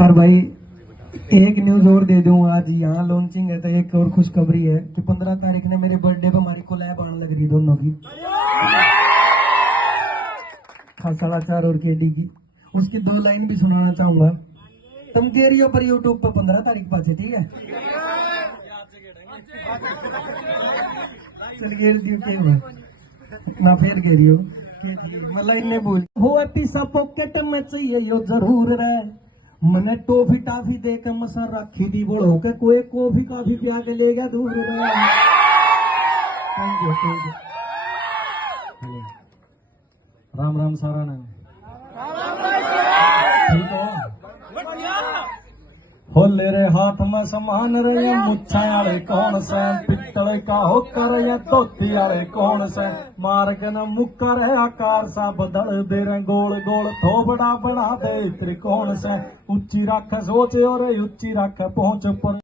और भाई एक न्यूज और दे दूं, आज यहाँ लॉन्चिंग है तो एक और खुशखबरी है कि 15 तारीख ने मेरे बर्थडे पे हमारी कोलैब आने लग रही दोनों की, ख़ासालाचार और केडी की। उसकी 2 लाइन भी सुनाना चाहूंगा। तुम कह रही हो पर यूट्यूब पर 15 तारीख पाचे, ठीक है? चल गेर दियो के ना फिर कह रही हो मतलब इन्हें बोल हो पिसा पॉकेट में चाहिए यो जरूर रहे मने टॉफी टाफी दे के मसा रखी दी बोलो के कोई कॉफी काफी पिया के ले गया दूर रहे। Thank you. राम राम सारा ने ठीक हो? हो ले रे हाथ में समान रहे मुच्छा वाले कौन से पित्तल का होकर या धोती वाले कौन से मार के न मुक्का रहे आकार सा बदल दे रहे गोल गोल थोबड़ा बना दे त्रिकोण से ऊंची रख सोचे और ऊंची रख पहुंच पर